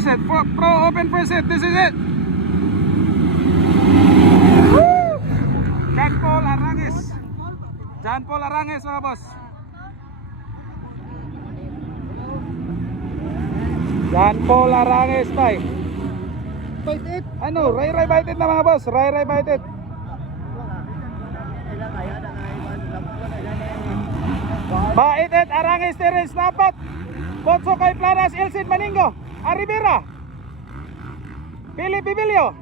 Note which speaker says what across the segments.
Speaker 1: first set. Pro, pro open first set. This is it. Woo! John Paul Aranges. John Paul Aranges mga boss. John Paul Aranges tay.
Speaker 2: Bite it.
Speaker 1: Ano, Ray Ray Bited na mga boss. Ray Ray Bited. Bait at Aranges Terence Napat. Botso kay Planas Elsin Maningo. Aribira. Pili Bibilio.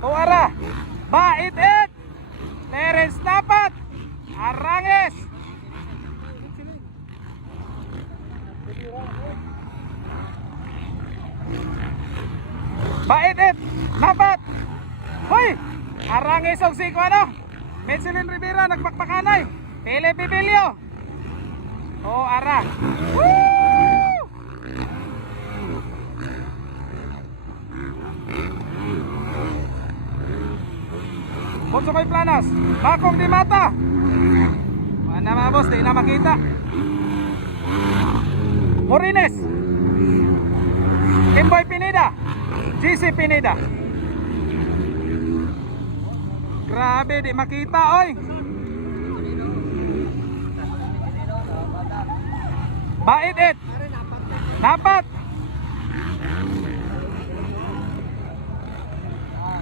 Speaker 1: Tuara. Bait at Terence Napat. Aranges. Bait at Napat. Hoy! Aranges og si ano? Metzelin Rivera nagpakpakanay. Pili Bibilio. Oh, ara. Woo! Botso kay Planas. Bakong di mata. Ano mga boss, di na makita. Morines. Kimboy Pineda. GC Pineda. Grabe, di makita, oy. Bait it. Dapat.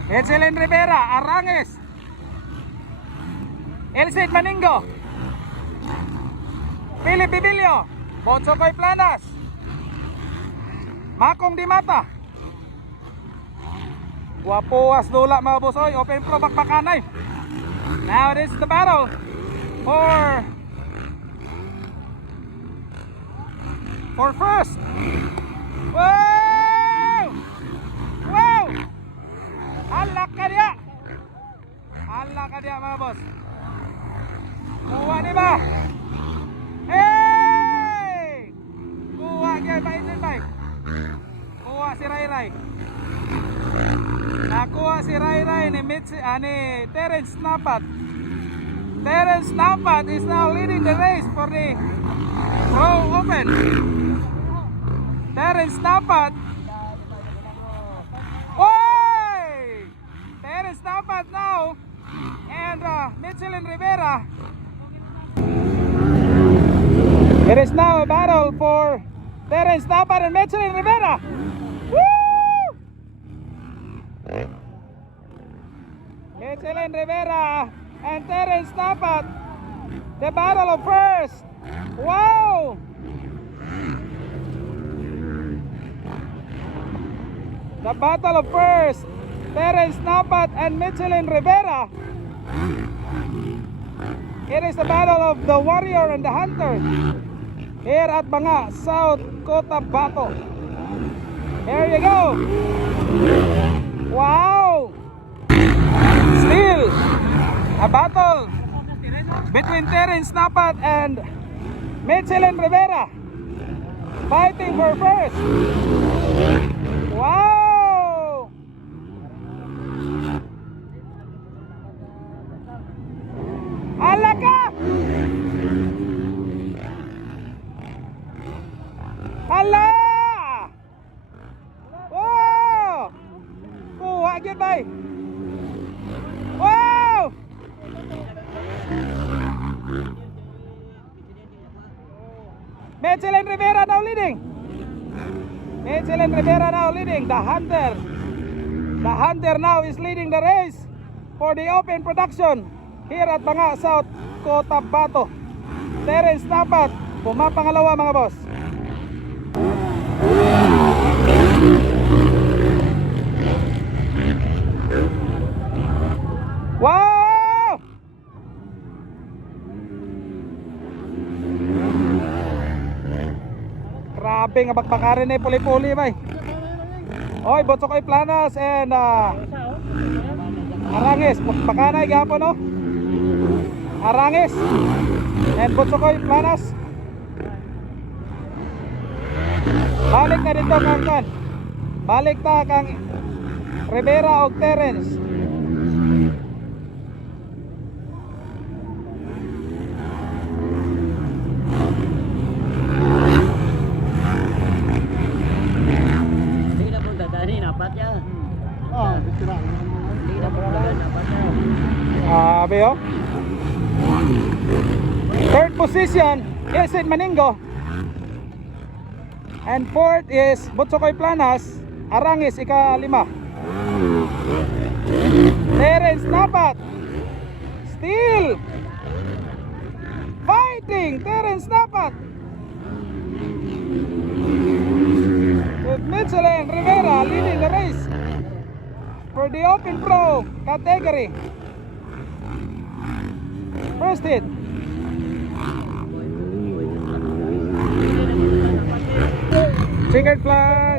Speaker 1: Edselen Rivera, Aranges. Elsid Maningo. Philip Bibilio. Botso Koy Planas. Makong Dimata. Wapuas dula mga boss oy, open pro bakbakanay. Now this is the battle for for first. Wow! Wow! Halak ka diya. Halak ka mga boss. Kuha ni ba? Hey! Kuha kaya ba isin ba? Kuha si Ray Ray. Nakuha si Ray ni Mitzi, ah, ni Terence Napat. Terence Napat is now leading the race for the Pro Open. Terence Napat. Oy! Terence Napat now and uh, Michelin Rivera. Now a battle for Terence Napat and Michelin Rivera. Woo! Michelin Rivera and Terence Napat. The battle of first. Wow! The battle of first. Terence Napat and Michelin Rivera. It is the battle of the warrior and the hunter. Here at Banga, South Cotabato. There you go. Wow! Still a battle between Terence Napat and Michelin Rivera fighting for first. Wow! Hala ka! Hala! Wow! Gyud bay. Wow! Michelin Rivera now leading. Michelin Rivera now leading. The Hunter. The Hunter now is leading the race for the open production here at Banga South Cotabato. Terence Napat, pumapangalawa mga boss. Wow! Grabe nga bakbakarin eh, puli-puli bay. Oy, botso koy planas and uh, Aranges, bakanay gapon no. Aranges and botso koy planas. Balik na dito kang kan. Balik ta kang Rivera og Terence. Grabe oh. Third position is in Maningo. And fourth is Butsokoy Planas, Arangis, ika-lima. Terence Napat. Still. Fighting, Terence Napat. With Mitchell and Rivera leading the race for the Open Pro category. First hit. Checkered flag.